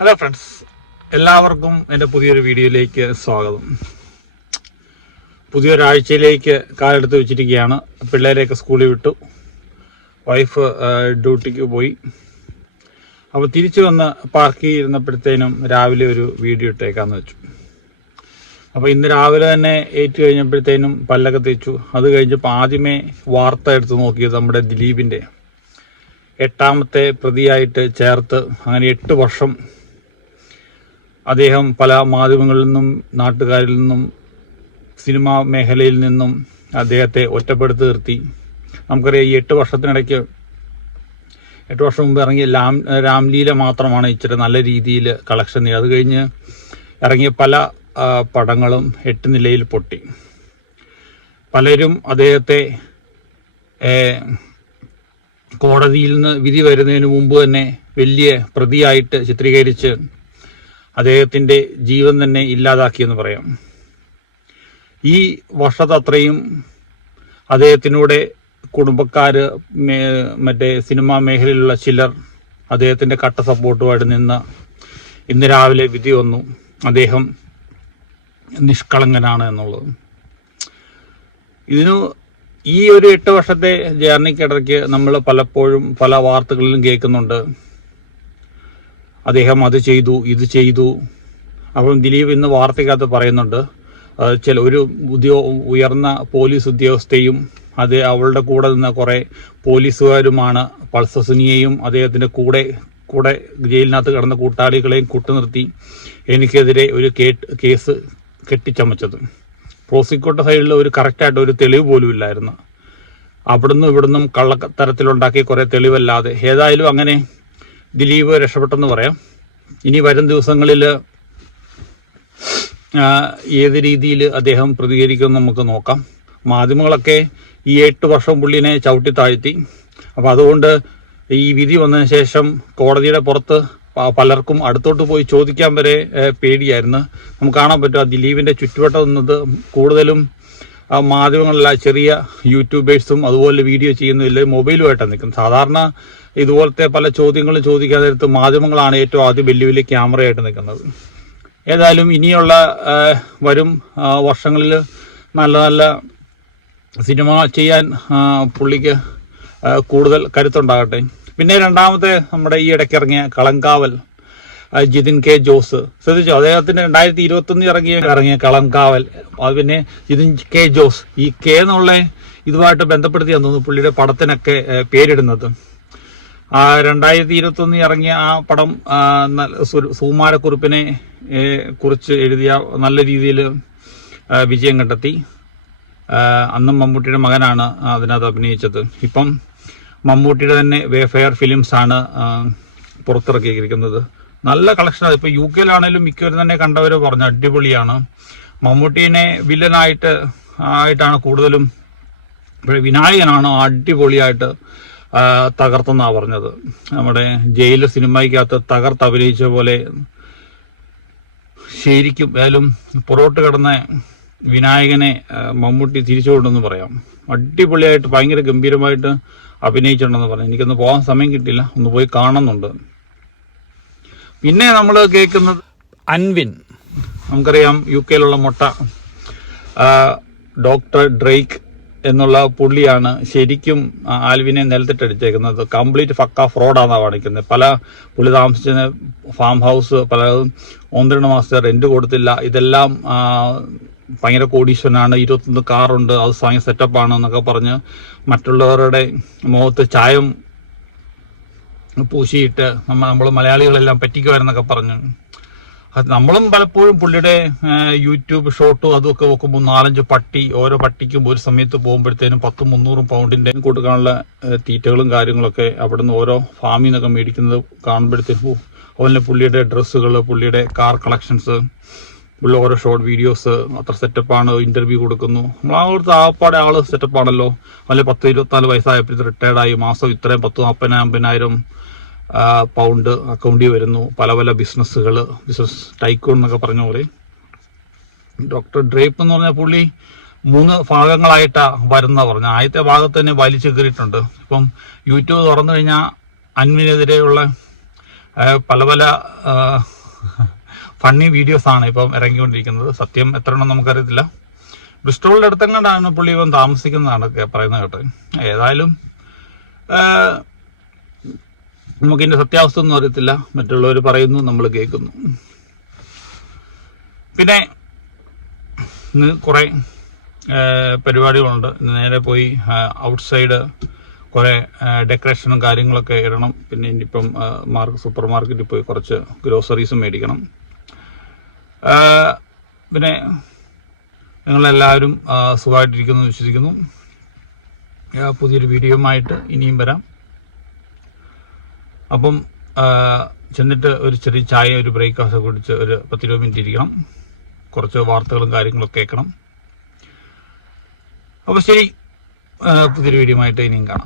Hello friends എല്ലാവർക്കും എന്റെ പുതിയൊരു വീഡിയോയിലേക്ക് സ്വാഗതം. പുതിയൊരാഴ്ചയിലേക്ക് കാലെടുത്ത് വെച്ചിരിക്കുകയാണ്. പിള്ളേരെയൊക്കെ സ്കൂളിൽ വിട്ടു. വൈഫ് ഡ്യൂട്ടിക്ക് പോയി. അപ്പോൾ തിരിച്ചു വന്ന് പാർക്കിൽ ഇരുന്നപ്പോഴത്തേനും രാവിലെ ഒരു വീഡിയോ ഇട്ടേക്കാന്ന് വെച്ചു. അപ്പോൾ ഇന്ന് രാവിലെ തന്നെ ഏറ്റു കഴിഞ്ഞപ്പോഴത്തേനും പല്ലൊക്കെ തേച്ചു. അത് കഴിഞ്ഞപ്പോൾ ആദ്യമേ വാർത്ത എടുത്ത് നോക്കിയത് നമ്മുടെ ദിലീപിന്റെ. എട്ടാമത്തെ പ്രതിയായിട്ട് ചേർത്ത് അങ്ങനെ എട്ട് വർഷം അദ്ദേഹം പല മാധ്യമങ്ങളിൽ നിന്നും നാട്ടുകാരിൽ നിന്നും സിനിമാ മേഖലയിൽ നിന്നും അദ്ദേഹത്തെ ഒറ്റപ്പെടുത്തി നിർത്തി. നമുക്കറിയാം ഈ എട്ട് വർഷത്തിനിടയ്ക്ക് എട്ട് വർഷം മുമ്പ് ഇറങ്ങിയ ലാം രാംലീല മാത്രമാണ് ഇച്ചിരി നല്ല രീതിയിൽ കളക്ഷൻ നേടി അത് കഴിഞ്ഞ് ഇറങ്ങിയ പല പടങ്ങളും എട്ട് നിലയിൽ പൊട്ടി. പലരും അദ്ദേഹത്തെ കോടതിയിൽ നിന്ന് വിധി വരുന്നതിന് മുമ്പ് തന്നെ വലിയ പ്രതിയായിട്ട് ചിത്രീകരിച്ച് അദ്ദേഹത്തിന്റെ ജീവൻ തന്നെ ഇല്ലാതാക്കിയെന്ന് പറയാം. ഈ വർഷത്തത്രയും അദ്ദേഹത്തിനൂടെ കുടുംബക്കാർ മറ്റേ സിനിമാ മേഖലയിലുള്ള ചിലർ അദ്ദേഹത്തിന്റെ കട്ട സപ്പോർട്ടുമായിട്ട് നിന്ന് ഇന്ന് രാവിലെ വിധി വന്നു. അദ്ദേഹം നിഷ്കളങ്കനാണ് എന്നുള്ളത്. ഇതിനു ഈ ഒരു എട്ട് വർഷത്തെ ജേർണിക്കിടയ്ക്ക് നമ്മൾ പലപ്പോഴും പല വാർത്തകളിലും കേൾക്കുന്നുണ്ട്. അദ്ദേഹം അത് ചെയ്തു ഇത് ചെയ്തു. അപ്പം ദിലീപ് ഇന്ന് വാർത്തയ്ക്കകത്ത് പറയുന്നുണ്ട് ചില ഒരു ഉദ്യോ ഉയർന്ന പോലീസ് ഉദ്യോഗസ്ഥയും അത് അവളുടെ കൂടെ നിന്ന കുറേ പോലീസുകാരുമാണ് പൾസസുനിയെയും അദ്ദേഹത്തിന്റെ കൂടെ കൂടെ ജയിലിനകത്ത് കിടന്ന കൂട്ടാളികളെയും കൂട്ടുനിർത്തി എനിക്കെതിരെ ഒരു കേസ് കെട്ടിച്ചമച്ചത്. പ്രോസിക്യൂട്ടർ സൈഡിൽ ഒരു കറക്റ്റായിട്ട് ഒരു തെളിവ് പോലും ഇല്ലായിരുന്നു. അവിടുന്ന് ഇവിടുന്നും കള്ളത്തരത്തിലുണ്ടാക്കിയ കുറേ തെളിവല്ലാതെ. ഏതായാലും അങ്ങനെ ദിലീപ് രക്ഷപ്പെട്ടെന്ന് പറയാം. ഇനി വരും ദിവസങ്ങളിൽ ഏത് രീതിയിൽ അദ്ദേഹം പ്രതികരിക്കുമെന്ന് നമുക്ക് നോക്കാം. മാധ്യമങ്ങളൊക്കെ ഈ എട്ട് വർഷം പുള്ളിനെ ചവിട്ടി താഴ്ത്തി. അപ്പോൾ അതുകൊണ്ട് ഈ വിധി വന്നതിന് ശേഷം കോടതിയുടെ പുറത്ത് പലർക്കും അടുത്തോട്ട് പോയി ചോദിക്കാൻ വരെ പേടിയായിരുന്നു. നമുക്ക് കാണാൻ പറ്റും ആ ദിലീപിന്റെ ചുറ്റുവട്ടം കൂടുതലും മാധ്യമങ്ങളിലെ ചെറിയ യൂട്യൂബേഴ്സും അതുപോലെ വീഡിയോ ചെയ്യുന്ന എല്ലാവരും മൊബൈലുമായിട്ടാണ് നിൽക്കുന്നത്. സാധാരണ ഇതുപോലത്തെ പല ചോദ്യങ്ങളും ചോദിക്കാതെ നേരത്ത് മാധ്യമങ്ങളാണ് ഏറ്റവും ആദ്യം വലിയ ക്യാമറയായിട്ട് നിൽക്കുന്നത്. ഏതായാലും ഇനിയുള്ള വരും വർഷങ്ങളിൽ നല്ല നല്ല സിനിമ ചെയ്യാൻ പുള്ളിക്ക് കൂടുതൽ കരുത്തുണ്ടാകട്ടെ. പിന്നെ രണ്ടാമത്തെ നമ്മുടെ ഈ ഇടയ്ക്ക് ഇറങ്ങിയ കളങ്കാവൽ. ജിതിൻ കെ ജോസ്. ശ്രദ്ധിച്ചോ? അദ്ദേഹത്തിന്റെ രണ്ടായിരത്തി ഇരുപത്തൊന്നിൽ ഇറങ്ങിയ ഇറങ്ങിയ കളങ്കാവൽ അത് പിന്നെ ജിതിൻ കെ ജോസ്. ഈ കെ എന്നുള്ള ഇതുമായിട്ട് ബന്ധപ്പെടുത്തിയാണ് തോന്നുന്നു പുള്ളിയുടെ പടത്തിനൊക്കെ പേരിടുന്നത്. ആ രണ്ടായിരത്തി ഇരുപത്തൊന്നിൽ ഇറങ്ങിയ ആ പടം ആ, നല്ല സു- സുകുമാരക്കുറുപ്പിനെ ഏ, കുറിച്ച് എഴുതിയ നല്ല രീതിയിൽ വിജയം കണ്ടെത്തി. അന്നും മമ്മൂട്ടിയുടെ മകനാണ് അതിനകത്ത് അഭിനയിച്ചത്. ഇപ്പം മമ്മൂട്ടിയുടെ തന്നെ വേഫെയർ ആണ് പുറത്തിറക്കിയിരിക്കുന്നത്. നല്ല കളക്ഷൻ ഇപ്പൊ യു കെയിലാണേലും മിക്കവരും തന്നെ കണ്ടവര് പറഞ്ഞു അടിപൊളിയാണ്. മമ്മൂട്ടീനെ വില്ലനായിട്ട് ആയിട്ടാണ് കൂടുതലും വിനായകനാണ് അടിപൊളിയായിട്ട് തകർത്തെന്നാണ് പറഞ്ഞത്. നമ്മുടെ ജയിൽ സിനിമയ്ക്കകത്ത് തകർത്ത് അഭിനയിച്ച പോലെ ശരിക്കും ഏതായാലും പുറോട്ട് കിടന്ന വിനായകനെ മമ്മൂട്ടി തിരിച്ചു കൊണ്ടെന്ന് പറയാം. അടിപൊളിയായിട്ട് ഭയങ്കര ഗംഭീരമായിട്ട് അഭിനയിച്ചിട്ടുണ്ടെന്ന് പറഞ്ഞു. എനിക്കൊന്ന് പോകാൻ സമയം കിട്ടില്ല ഒന്ന് പോയി കാണുന്നുണ്ട്. പിന്നെ നമ്മൾ കേൾക്കുന്നത് അൻവിൻ. നമുക്കറിയാം യു കെയിലുള്ള മുട്ട ഡോക്ടർ ഡ്രേക്ക് എന്നുള്ള പുള്ളിയാണ് ശരിക്കും ആൽവിനെ നിലത്തിട്ടടിച്ചേക്കുന്നത്. കംപ്ലീറ്റ് ഫക്ക ഫ്രോഡാണെന്നാണ് കാണിക്കുന്നത് പല പുള്ളി താമസിച്ച ഫാം ഹൗസ് പല ഒന്ന് രണ്ട് മാസത്തെ റെന്റ് കൊടുത്തില്ല. ഇതെല്ലാം ഭയങ്കര കോടീശ്വരനാണ്. ഇരുപത്തൊന്ന് കാറുണ്ട്. അത് ഭയങ്കര സെറ്റപ്പാണ് എന്നൊക്കെ പറഞ്ഞ് മറ്റുള്ളവരുടെ മുഖത്ത് ചായം പൂശിയിട്ട് നമ്മ നമ്മൾ മലയാളികളെല്ലാം പറ്റിക്കുമായിരുന്നൊക്കെ പറഞ്ഞു. അത് നമ്മളും പലപ്പോഴും പുള്ളിയുടെ യൂട്യൂബ് ഷോട്ടും അതുമൊക്കെ നോക്കുമ്പോൾ നാലഞ്ച് പട്ടി ഓരോ പട്ടിക്കും ഒരു സമയത്ത് പോകുമ്പോഴത്തേനും പത്തും മുന്നൂറും പൗണ്ടിന്റെ കൊടുക്കാനുള്ള തീറ്റകളും കാര്യങ്ങളൊക്കെ അവിടെ നിന്ന് ഓരോ ഫാമിൽ നിന്നൊക്കെ മേടിക്കുന്നത് കാണുമ്പോഴത്തേക്കും അതുപോലെ പുള്ളിയുടെ ഡ്രസ്സുകൾ പുള്ളിയുടെ കാർ കളക്ഷൻസ് ഉള്ള ഓരോ ഷോർട്ട് വീഡിയോസ് അത്ര സെറ്റപ്പാണ് ഇന്റർവ്യൂ കൊടുക്കുന്നു. നമ്മൾ ആ ഒരു ആപ്പാടെ ആൾ സെറ്റപ്പാണല്ലോ. അല്ലെങ്കിൽ പത്ത് ഇരുപത്തിനാല് വയസ്സായപ്പോഴത്തേക്ക് റിട്ടയർഡായി മാസം ഇത്രയും പത്ത് നാൽപ്പതിനായിരം അമ്പതിനായിരം പൗണ്ട് അക്കൗണ്ടിൽ വരുന്നു. പല പല ബിസിനസ്സുകൾ ബിസിനസ് ടൈക്കോൺ എന്നൊക്കെ പറഞ്ഞ പോലെ. ഡോക്ടർ ഡ്രേപ്പ് എന്ന് പറഞ്ഞ പുള്ളി മൂന്ന് ഭാഗങ്ങളായിട്ടാ വരുന്ന പറഞ്ഞു. ആദ്യത്തെ ഭാഗത്ത് തന്നെ വലിച്ചു കയറിയിട്ടുണ്ട്. ഇപ്പം യൂട്യൂബ് തുറന്നു കഴിഞ്ഞാൽ അൻവിനെതിരെയുള്ള ആ, പല പല ഫണ്ണി വീഡിയോസ് ആണ് ഇപ്പം ഇറങ്ങിക്കൊണ്ടിരിക്കുന്നത്. സത്യം എത്ര എണ്ണം നമുക്കറിയത്തില്ല. ബ്രിസ്റ്റോളിന്റെ അടുത്തെങ്ങാണ്ടാണ് പുള്ളി ഇപ്പം താമസിക്കുന്നതാണ് പറയുന്നത് കേട്ടത് ഏതായാലും ആ, നമുക്കിതിന്റെ സത്യാവസ്ഥ ഒന്നും അറിയത്തില്ല. മറ്റുള്ളവർ പറയുന്നു നമ്മൾ കേൾക്കുന്നു. പിന്നെ ഇന്ന് കുറെ പരിപാടികളുണ്ട്. നേരെ പോയി ഔട്ട്സൈഡ് കുറെ ഡെക്കറേഷനും കാര്യങ്ങളൊക്കെ ഇടണം. പിന്നെ ഇനിയിപ്പം മാർക്ക് സൂപ്പർ മാർക്കറ്റിൽ പോയി കുറച്ച് ഗ്രോസറീസും മേടിക്കണം. പിന്നെ നിങ്ങളെല്ലാവരും സുഖമായിട്ടിരിക്കുന്നു വിശ്വസിക്കുന്നു. പുതിയൊരു വീഡിയോ ആയിട്ട് ഇനിയും വരാം. അപ്പം ചെന്നിട്ട് ഒരു ചെറിയ ചായ ഒരു ബ്രേക്ക്ഫാസ്റ്റ് കുടിച്ച് ഒരു പത്തിരുപത് മിനിറ്റ് ഇരിക്കണം. കുറച്ച് വാർത്തകളും കാര്യങ്ങളൊക്കെ കേൾക്കണം. അപ്പോൾ ശരി പുതിയൊരു വീഡിയോ ആയിട്ട് ഇനിയും കാണാം.